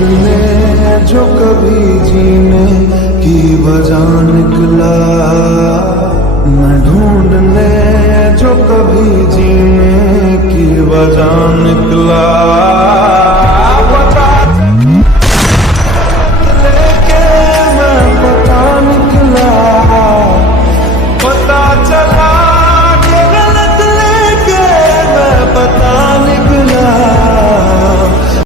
ढूंढने जो कभी जीने की वजह निकला, मैं ढूंढने जो कभी जीने की वजह निकला।